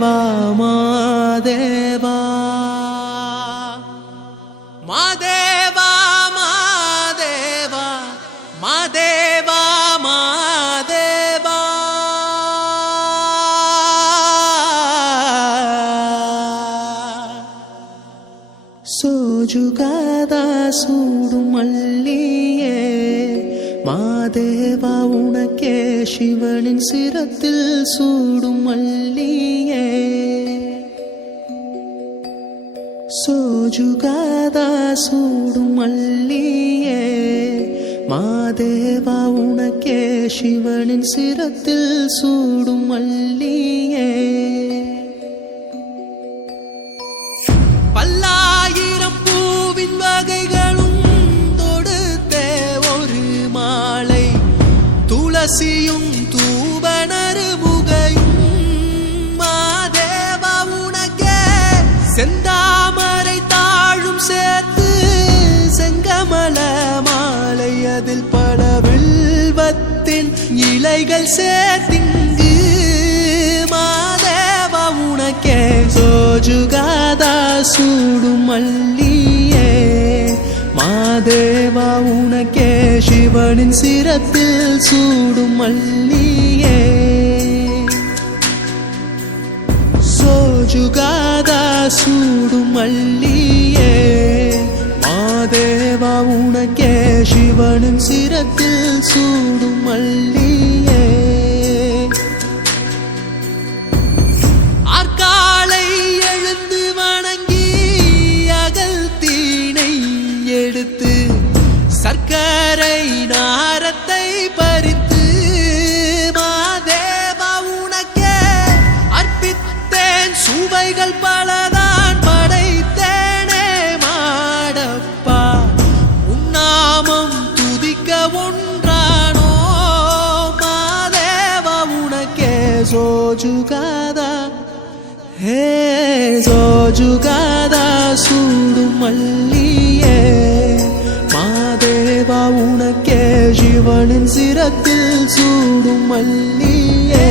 மாதேவா மாதேவா மாதேவா மாதேவா மாதேவா மாதேவா சோஜுகாத சூடும் மல்லியே மாதேவா உனக்கே சிவனின் சிரத்தில் சூடும் மல்லியே சோஜுகாத சூடும் மல்லியே மாதேவா உனக்கே சிவனின் சிரத்தில் சூடும் மல்லியே பல்லாயிரம் பூவின் வகைகளும் தொடுத்தே ஒரு மாலை துளசியும் தூபனறுமுகையும் மாதேவா உனக்கே செந்தாமரை தாழும் சேர்த்து செங்கமல மாலை அதில் பல வில்வத்தின் இலைகள் சேர்த்திங்கு மாதேவா உனக்கே சோஜுகாத சூடும் மல்லியே மாதேவா உனக்கே சிவனின் சிரத்தில் சூடும் மல்லியே சோஜுகாத சூடும் மல்லியே மாதேவா உனக்கே சிவனின் சிரத்தில் சூடும் மல்லியே ஆற்காலை எழுந்து வணங்கி அகல் தீனை எடுத்து சர்க்கரை நாரத்தை பறித்து மாதேவா உனக்கே அர்ப்பித்தேன் சுவைகள் பலதான் படைத்தேனே மாடப்பா உன்னாமம் துதிக்க ஒன்றானோ மாதேவா உனக்கே சோஜுகாதா ஹே சோஜுகாத சூடும் மல்லியே மாதேவா உனக்கே சிவனின் சிரத்தில் சூடும் மல்லியே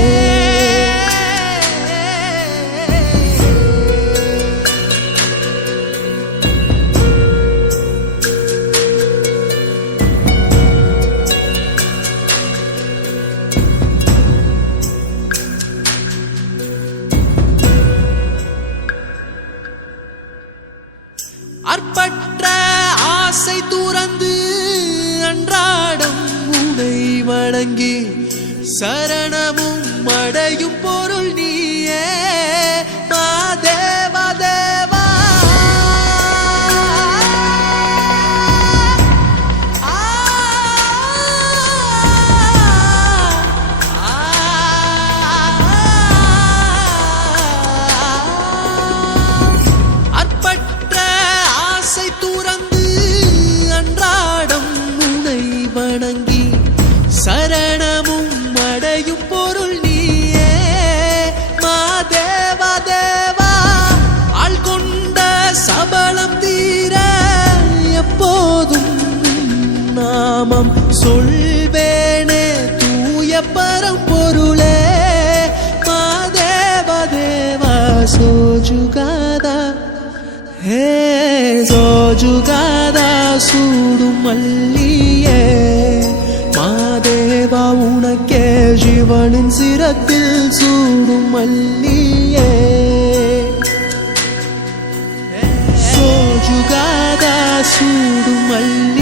அற்பற்ற ஆசை துறந்து அன்றாடம் உனை வணங்கி சரணமும் அடையும் பொருள் நீயே மாதேவா தேவா வணங்கி சரணமும் அடையும் பொருள் நீயே மாதேவா தேவா ஆள் கொண்ட சபலம் தீர எப்போதும் நாமம் சொல்வேனே தூய பரம்பொருளே மாதேவா தேவா சோஜுகாதா ஹே சோஜுகாத சூடும் மல்லியே மாதேவா உனக்கே சிவனின் சிரத்தில் சூடும் மல்லியே சோஜுகாத சூடும் மல்லியே